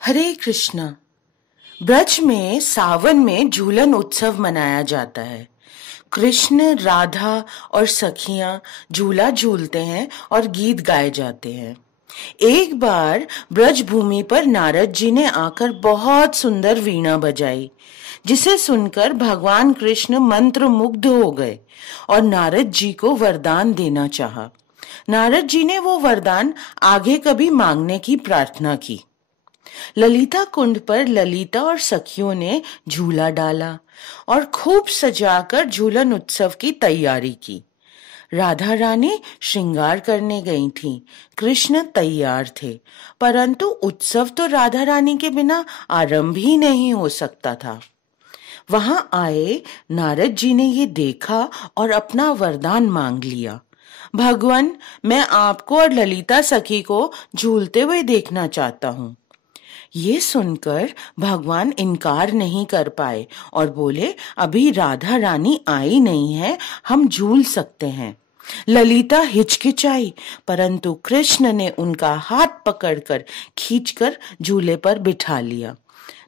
हरे कृष्णा। ब्रज में सावन में झूलन उत्सव मनाया जाता है। कृष्ण, राधा और सखियां झूला झूलते हैं और गीत गाए जाते हैं। एक बार ब्रज भूमि पर नारद जी ने आकर बहुत सुंदर वीणा बजाई, जिसे सुनकर भगवान कृष्ण मंत्र मुग्ध हो गए और नारद जी को वरदान देना चाहा। नारद जी ने वो वरदान आगे कभी मांगने की प्रार्थना की। ललिता कुंड पर ललिता और सखियों ने झूला डाला और खूब सजाकर झूलन उत्सव की तैयारी की। राधा रानी श्रृंगार करने गई थीं। कृष्ण तैयार थे, परंतु उत्सव तो राधा रानी के बिना आरंभ ही नहीं हो सकता था। वहां आए नारद जी ने ये देखा और अपना वरदान मांग लिया। भगवान, मैं आपको और ललिता सखी को झूलते हुए देखना चाहता हूँ। ये सुनकर भगवान इनकार नहीं कर पाए और बोले, अभी राधा रानी आई नहीं है, हम झूल सकते हैं। ललिता हिचकिचाई, परंतु कृष्ण ने उनका हाथ पकड़कर खींचकर झूले पर बिठा लिया।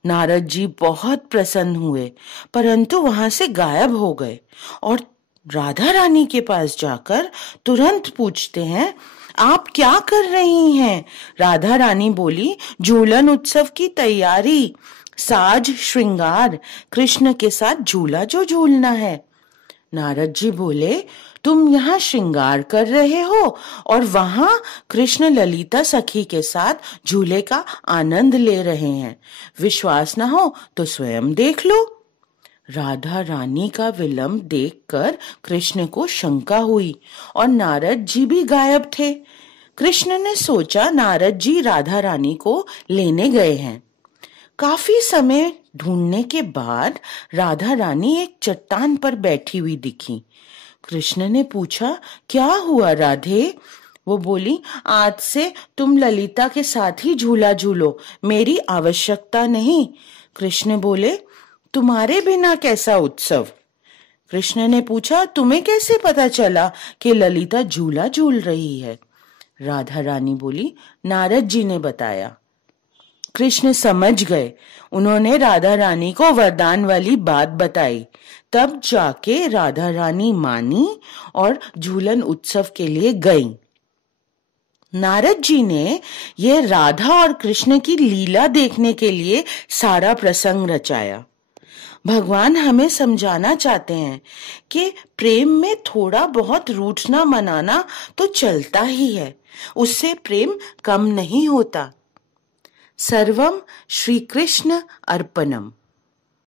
नारद जी बहुत प्रसन्न हुए, परंतु वहां से गायब हो गए और राधा रानी के पास जाकर तुरंत पूछते हैं, आप क्या कर रही हैं? राधा रानी बोली, झूलन उत्सव की तैयारी, साज श्रृंगार, कृष्ण के साथ झूला जो झूलना है। नारद जी बोले, तुम यहाँ श्रृंगार कर रहे हो और वहां कृष्ण ललिता सखी के साथ झूले का आनंद ले रहे हैं। विश्वास ना हो तो स्वयं देख लो। राधा रानी का विलंब देखकर कृष्ण को शंका हुई और नारद जी भी गायब थे। कृष्ण ने सोचा नारद जी राधा रानी को लेने गए हैं। काफी समय ढूंढने के बाद राधा रानी एक चट्टान पर बैठी हुई दिखी। कृष्ण ने पूछा, क्या हुआ राधे? वो बोली, आज से तुम ललिता के साथ ही झूला झूलो, मेरी आवश्यकता नहीं। कृष्ण बोले, तुम्हारे बिना कैसा उत्सव? कृष्ण ने पूछा, तुम्हें कैसे पता चला कि ललिता झूला झूल रही है? राधा रानी बोली, नारद जी ने बताया। कृष्ण समझ गए। उन्होंने राधा रानी को वरदान वाली बात बताई। तब जाके राधा रानी मानी और झूलन उत्सव के लिए गईं। नारद जी ने ये राधा और कृष्ण की लीला देखने के लिए सारा प्रसंग रचाया। भगवान हमें समझाना चाहते हैं कि प्रेम में थोड़ा बहुत रूठना मनाना तो चलता ही है, उससे प्रेम कम नहीं होता। सर्वम श्री कृष्ण अर्पणम।